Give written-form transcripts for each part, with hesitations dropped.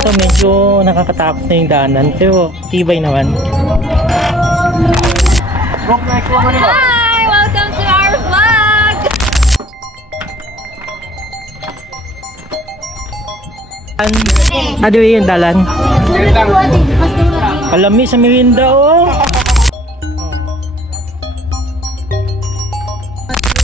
Ito medyo nakakatakot na yung daanan pero tibay naman. Hi! Welcome to our vlog! Ano yung dalan? Alami sa Mirinda oh!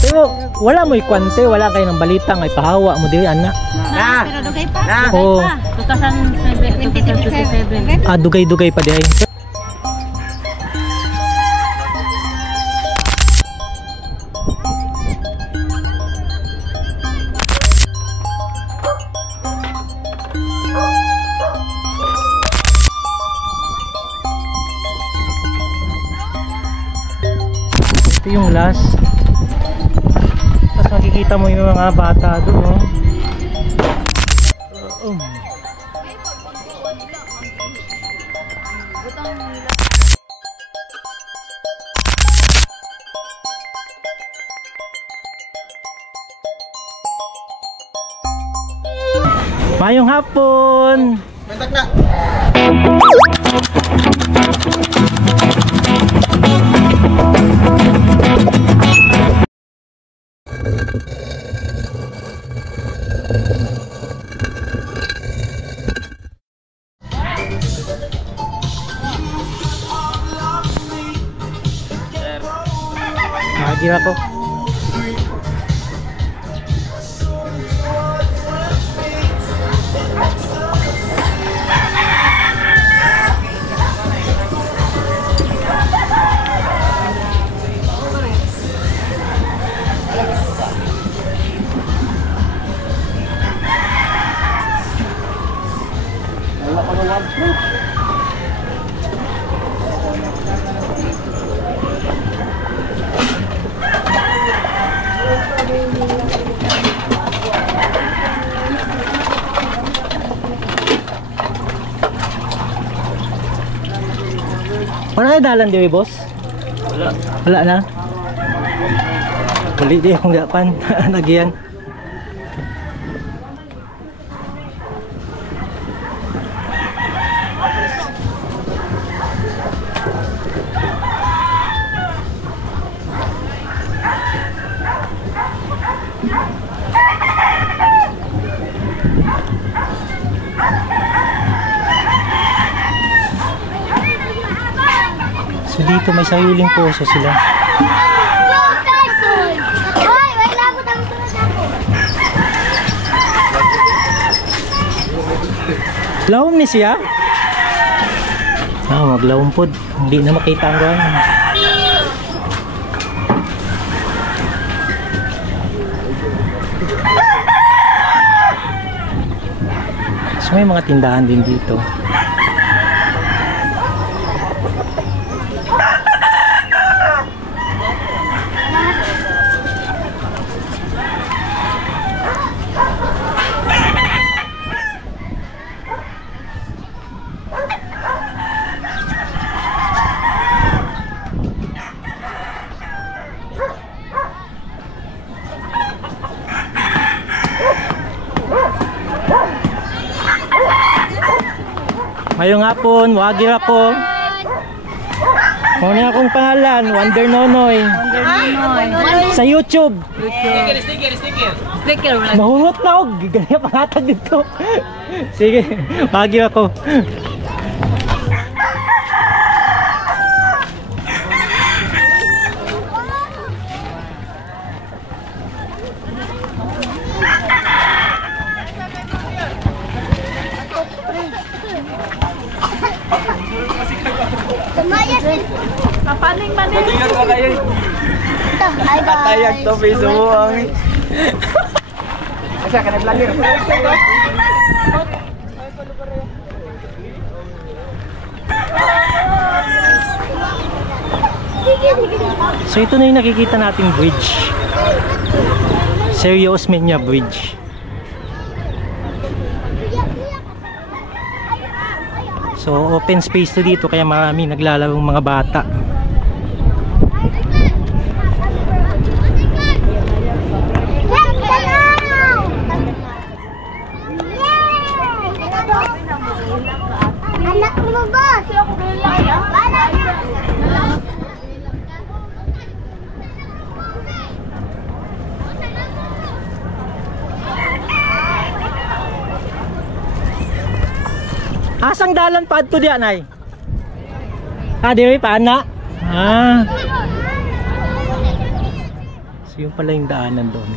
Pero wala mo ikwante, wala kayo ng balita nga ipahawa mo diri anak. Pero dugay pa. Oo. 2027. Ah, dugay-dugay pa diri. Ito yung last. Tapos makikita mo yung mga bata doon, no? Mayong hapon! Mentak na! Nakagila ko. Wala na dalan di boss? Wala. Wala na? Uli di kung gapan. Nagyan. So dito may sariling poso sila. Lawom ni siya? Ah, maglawom po. Hindi na makita ang gawan. So may mga tindahan din dito. Ngayong hapon, wagir ako. Muna akong pangalan, Wonder Nonoy. Sa YouTube. Sticker. Mahungot na ako, ganyan pangatag dito. Sige, wagir ako. Paning maning. Tingnan mo kayo. Katayag to piso mo ang. Asa ka nag-vlogger? So ito na yung nakikita nating bridge. Sergio Osmeña Bridge. So open space to dito kaya marami naglalarong mga bata. Asang dalan pa adto diya nay? Diri pa ana. So yun pala yung daanan doon.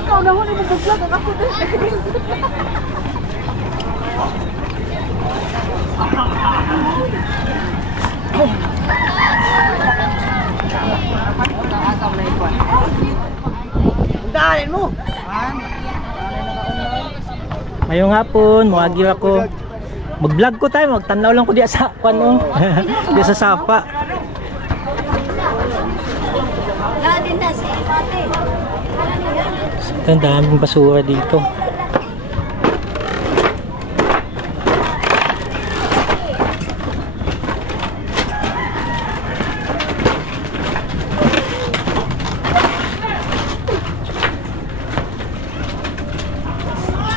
Ikaw na huli mo vlog ako. Daalin mo. Ngayong hapon, muagi ako. Mag-vlog ko tayo, magtanaw lang ko diya sa ano. Diya sa sapa. Daalin na si Ate. Ito, ang daming basura dito.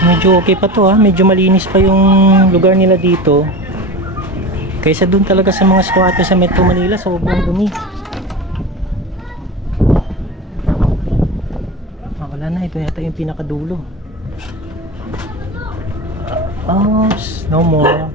Medyo okay pa to ha, medyo malinis pa yung lugar nila dito kaysa dun talaga sa mga squatter sa Metro Manila, sobrang dumi. Wala na, ito yata yung pinakadulo. No more.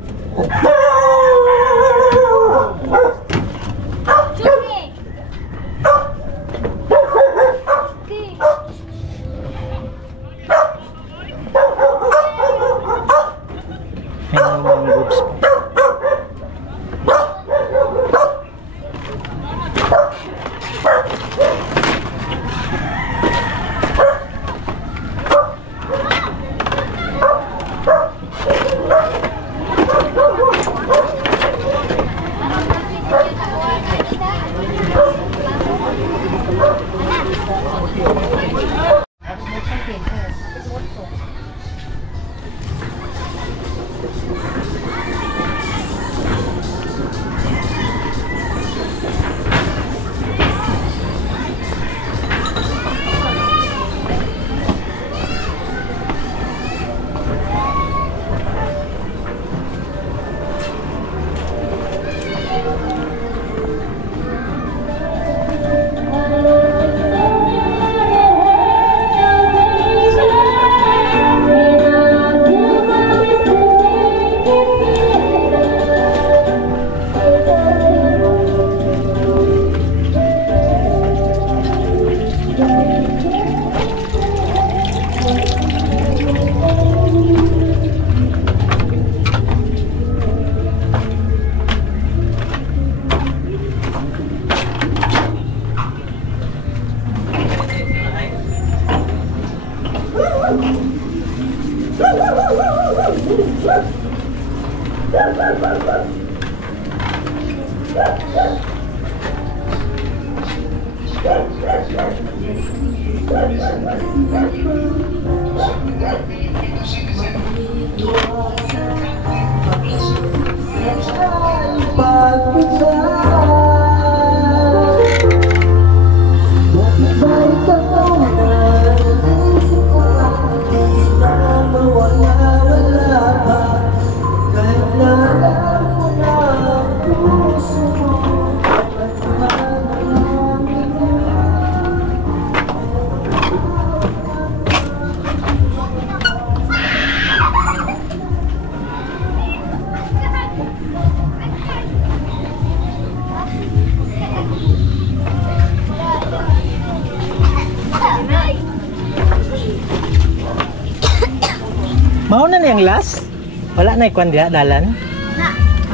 Mauna na yung last? Wala na yung diya, dalan?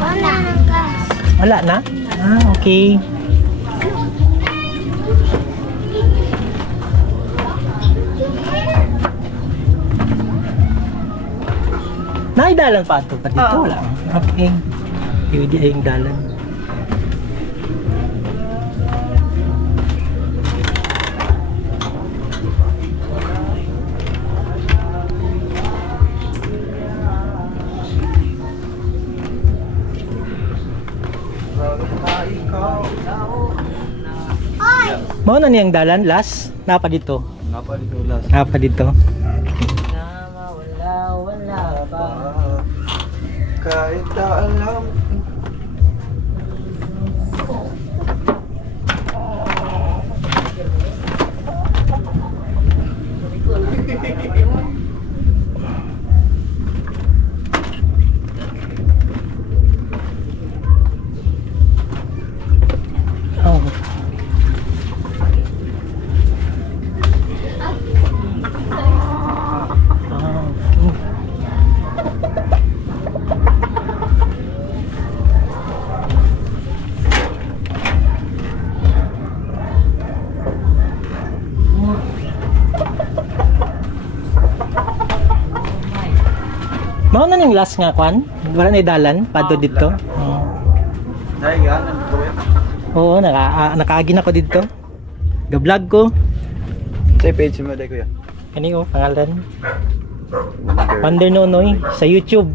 Wala. Wala na? Okay. Naidalan pa ito pa dito? Wala. Okay. Hindi ay yung dalan. Mauna niyang dalan, last? Napa dito? Napa dito last? Napa dito? Wala ba? Kahit na alam. yung last nga kwan? Wala na idalan? Pado dito? Dahil yan, nandito yan. Oo, nakaagin ako dito. Ga-vlog ko. Sa page mo, dahil kuya. Ano yung pangalan? Wonder Nonoy sa YouTube.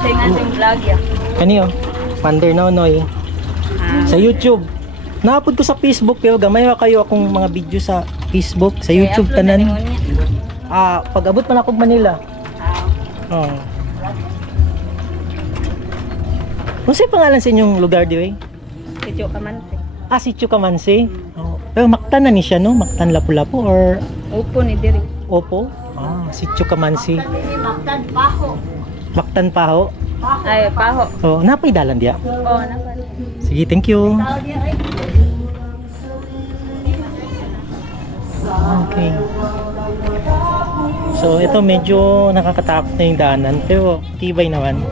Tingnan yung vlog ya. Ano yun? Wonder Nonoy sa YouTube. Na-upload ko sa Facebook pero gamay wa kayo akong mga video sa Facebook, sa YouTube tanan. Pag abot man ako Manila. Oh. Ano sa pangalan sa inyong lugar di way? Sityo Kamansi. Sitio Kamansi. Oh. Pero Mactan na ni siya no? Mactan Lapu-Lapu or Upo ni Diri. Opo? Sitio Kamansi. Mactan Paho. Mactan Paho. Ay, Paho. Oh, napay dalan diya. Oo, napan. Sige, thank you. Okay. So, ito medyo nakakatakot na yung daanan pero tibay naman.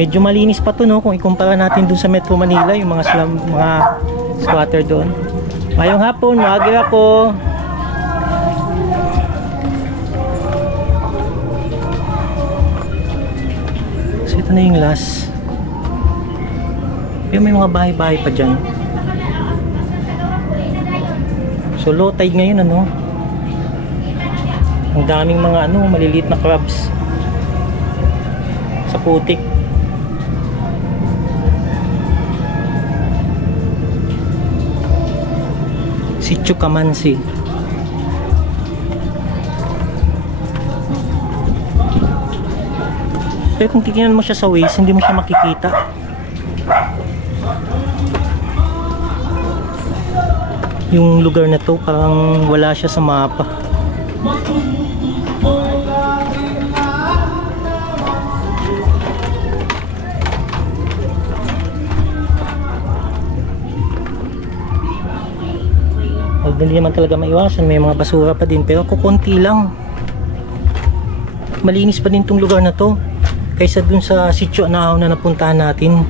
Medyo malinis pa to no kung ikumpara natin dun sa Metro Manila, yung mga slum, mga squatter doon. Mayong hapon, maagi ako. So ito na yung last. Pero may mga bahay-bahay pa dyan. So low tide ngayon ano. Ang daming mga ano, maliliit na crabs sa putik. Sitio Kamansi. Pero kung titingnan mo siya sa Waze, hindi mo siya makikita. Yung lugar na to parang wala siya sa mapa. Hindi naman talaga maiwasan, may mga basura pa din pero kukunti lang. Malinis pa din tong lugar na to kaysa dun sa sitio na napuntahan natin.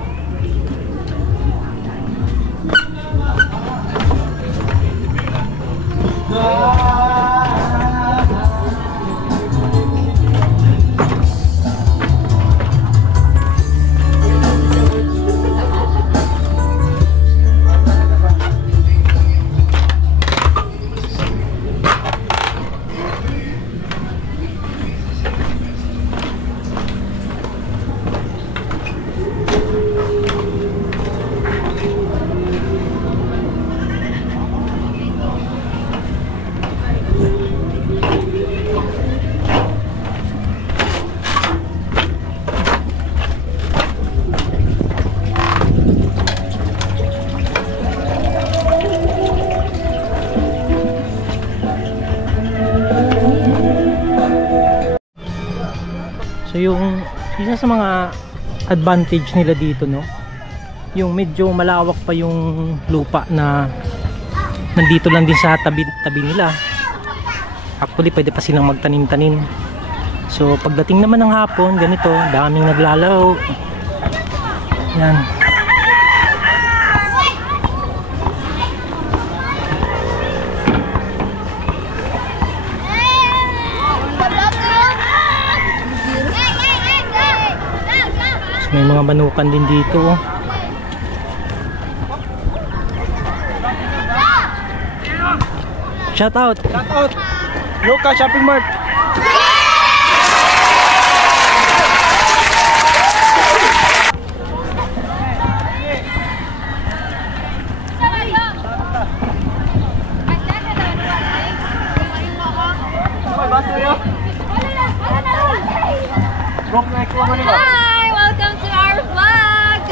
So yung isa sa mga advantage nila dito no, yung medyo malawak pa yung lupa na nandito lang din sa tabi nila. Actually pwede pa silang magtanim-tanim. So pagdating naman ng hapon ganito, daming naglalaro. Yan. May mga manukan din dito oh. Shout out! Shout out! Luka Shopping Mart! Hi! Welcome to our vlog!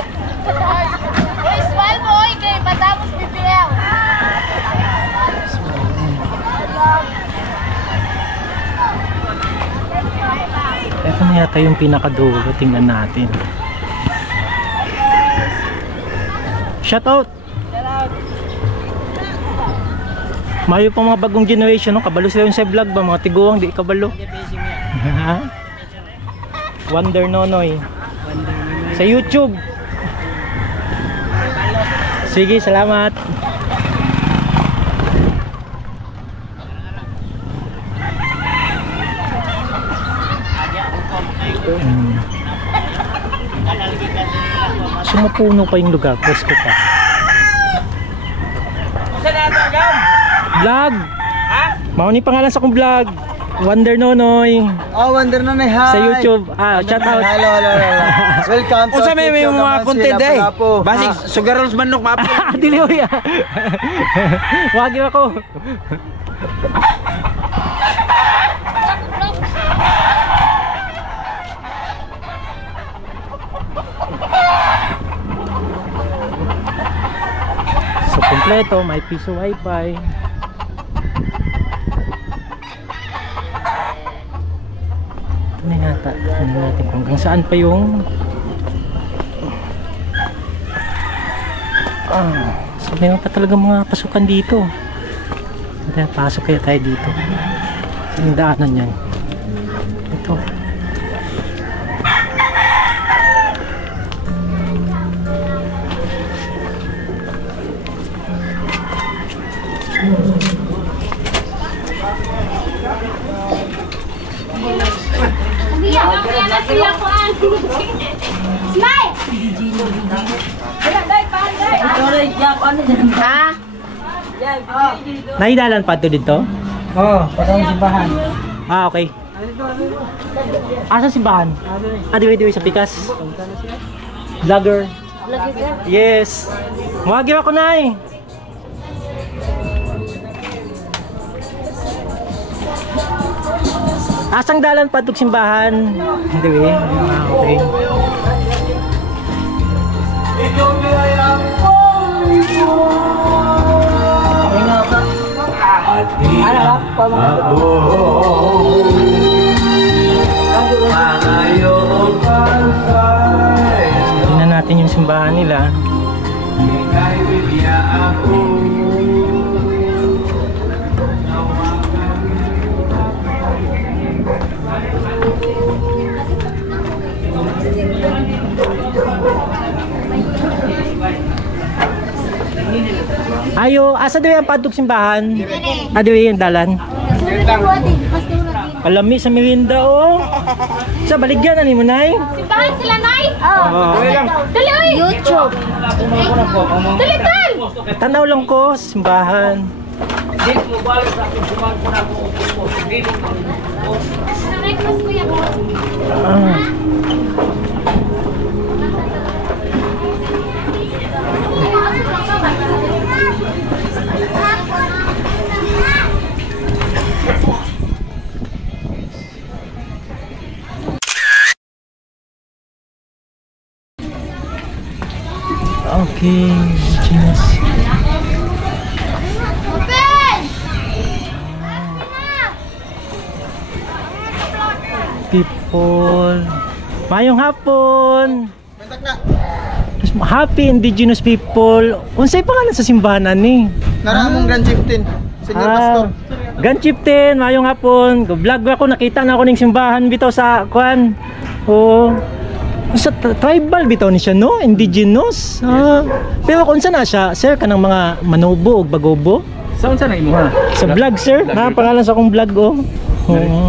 Smile mo, kay matapos BPL. Ito na yata yung pinakadulo. Tingnan natin. Shoutout! Mayo pang mga bagong generation, no? Kabalo sila yung sa vlog ba? Mga tiguang, di kabalo. Wonder Nonoy. Sa YouTube. Sige, salamat. Sumupuno pa yung lugar, presko pa. Vlog! Mauni pangalan sa akong vlog. Wonder Nonoy. Oh, Wonder Nonoy, hi! Sa YouTube. Shout out. Hello. Welcome to Usa may mga content eh. Basig Ah. sugarol manok mapo. Dili ho ya. Wag yun ako. So kompleto, may piso wifi. Ano yata? Ano natin kung hanggang saan pa yung so meron pa talaga mga pasukan dito. Kaya pasok kaya tayo dito. Yung daanan yan. Ito. Smile! Ha? Naidalan pa ito dito? Oh, patang simbahan. Okay. Asan simbahan? Diwi sa Pikas. Vlogger. Yes. Mawagin ako na eh. Asang dalan pa itong simbahan? Diwi. Okay. Tingnan natin yung simbahan nila. Ayo, asa diwi ang padtog simbahan? Diwi yung dalan. Palami sa merinda oh. Sa baligyan ani mo nay? Simbahan sila, Nay? Oo. Dali, oy! YouTube! Dali, Tan! Tanaw lang ko simbahan. Request ko yan. Okay, jeez. People. Mayong hapon. Happy indigenous people. Unsay pangalan sa simbahan ni? Naramong Grand Chieftain, Senior Pastor. Grand Chieftain, mayong hapon. Vlog ako, nakita na ako ning simbahan bitaw sa kwan. Oo. Sa tribal bitaw ni siya no, indigenous. Pero kung saan na siya, sir, kanang mga Manobo ug Bagobo? Saan na imuha? Sa vlog, sir. Na pangalan sa akong vlog oh. Oo.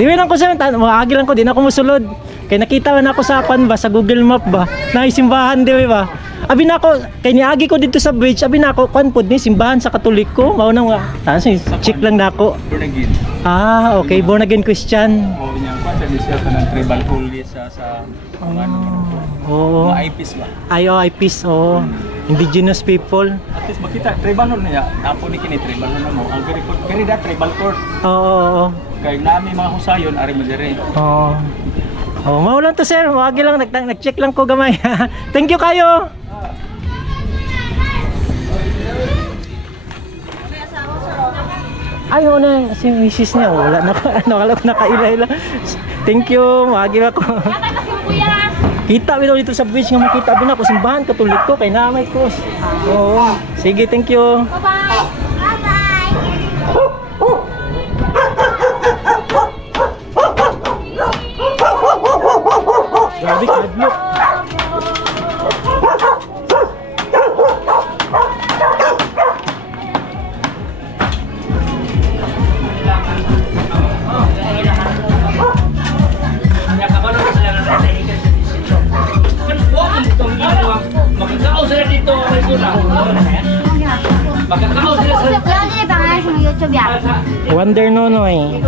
Di lang ko sir, maagi lang ko, di na ako musulod. Kay nakita man ako sa kwan ba, sa Google Map ba, na simbahan di ba? Abi na ako, kay niagi ko dito sa bridge, abi na ako, kwan pod ni simbahan sa Katoliko, mao na nga. Check lang na ako. Born again. Okay, born again Christian. O niya pa sa siya kanang tribal holy sa ano. Oo. Mga IPs ba? IPs, oh. Indigenous people. At least makita tribal nun niya. Napo ni kini tribal nun mo. Ang very that tribal court. Oo. Kay nami mga husayon ari mo dire. Oo. Oh, maulan to sir. Wagi lang nag-check lang ko gamay. Thank you kayo. Ay, na si misis niya. Wala na pa. Nakaila-ila. Thank you. Magi ako. Kata kasi mo kuya. Kita mo dito sa bridge nga makita din ako. Simbahan katulik ko kay Namay Cross. Oo. Sige, thank you. Bye-bye. Bye-bye. Grabe, kadlok. Makakao sila dito, makakao sila sa Wala din ba nga sa YouTube yan? Wonder Nonoy.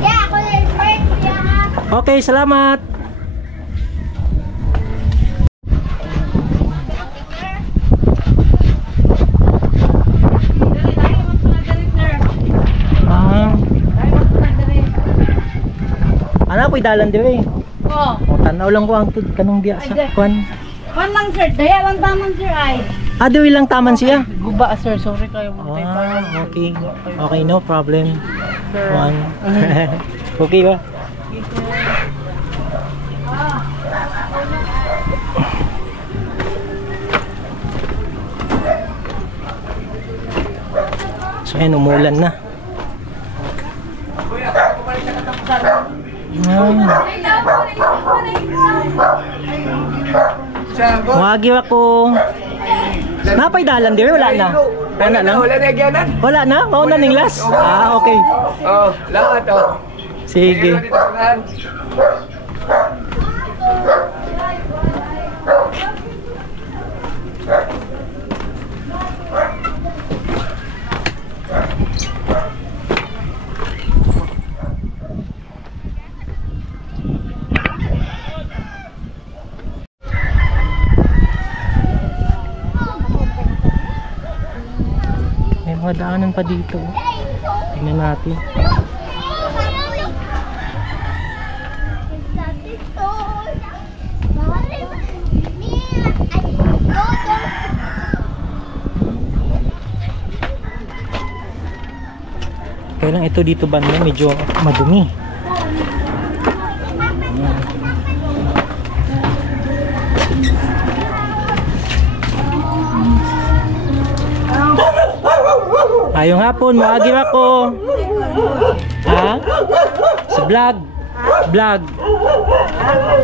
Yeah, ako din. First, kuya. Okay, salamat. Ah. Ano po dalan dire? Oh. O tanaw lang ko ang kanong diya sa kwan. One mang sir. Daya, one tamang sir ay. Ah, diwi lang taman siya. Guba sir, sorry kayo. Ah, okay. Okay, no problem. One. Okay ba? So ayun, umulan na. Wagi ako. Napay dalan dire wala na. Wala na. wala na gyanan. Wala na, mauna ning last. Ah, okay. Oh, lahat oh. Sige. May mga daanan pa dito. Tingnan natin. Kaya lang ito dito banda medyo madumi. Ayong hapon, maagim ako. Ha? Sa vlog. Vlog.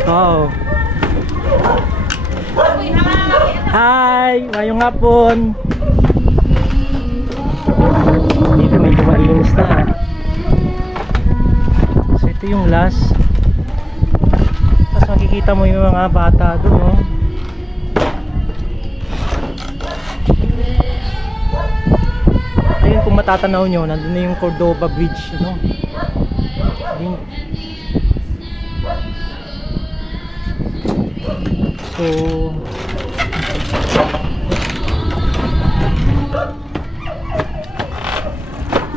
Oh. Hi, ayong hapon. Dito medyo malinis na. So ito yung last. Tapos makikita mo yung mga bata doon, no? Ayun, kung matatanaw nyo, nandun na yung Cordova Bridge, ano? So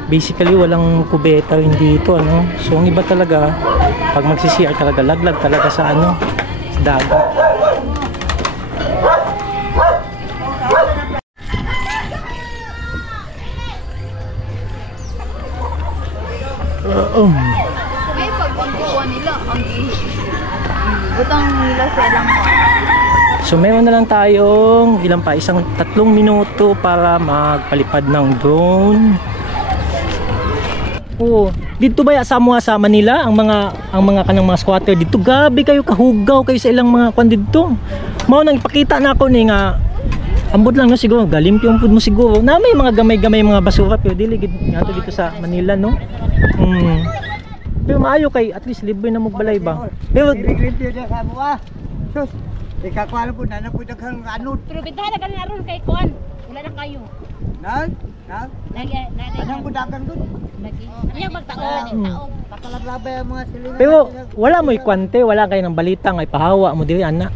basically walang kubeta rin dito, ano? So ang iba talaga pag magsi-CR talaga laglag talaga sa ano, sa dagat. May pagpagkuha nila ang butang nila sa ilang So meron na lang tayong ilang pa, isang 3 minuto para magpalipad ng drone. Oh, dito ba sa Manila ang mga kanang mga squatter dito gabi kayo kahugaw kayo sa ilang mga kwan dito. Mao nang ipakita na ako ni nga ambot lang no siguro galimpyong pud mo siguro na may mga gamay-gamay mga basura pero dili gid ngato dito sa Manila no. Pero maayo kay at least libre na magbalay ba. Pero Sus, ikakwala po na po daghang anod. Pero bitahan na kanina ron kay Kuan. Wala na kayo. Nag? Lagi Anong budakan doon? lagi. Ano magtaon? Pakalab-labay ang mga silina. pero wala mo ikwante, wala kay ng balita nga ipahawa mo diri ana.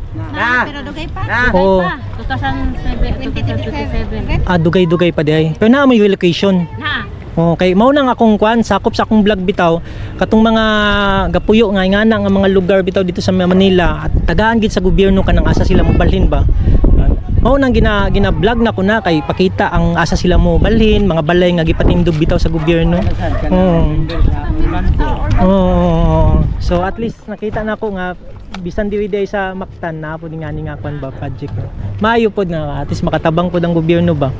Pero dugay pa. Oo. 2027. Dugay-dugay pa diay. Pero na mo yung location. Na. Okay, mao nang akong kwan sakop sa akong vlog bitaw katong mga gapuyo nga nga mga lugar bitaw dito sa Manila at tagaan gid sa gobyerno kanang asa sila mobalhin ba. Oo nang gina-vlog na ko na kay pakita ang asa sila mo balhin, mga balay nga gipatindog bitaw sa gobyerno. Oo. So at least nakita na ko nga bisan diri day sa Mactan na po nga ni nga kwan ba project. Maayo pod nga at least makatabang pod ang gobyerno ba.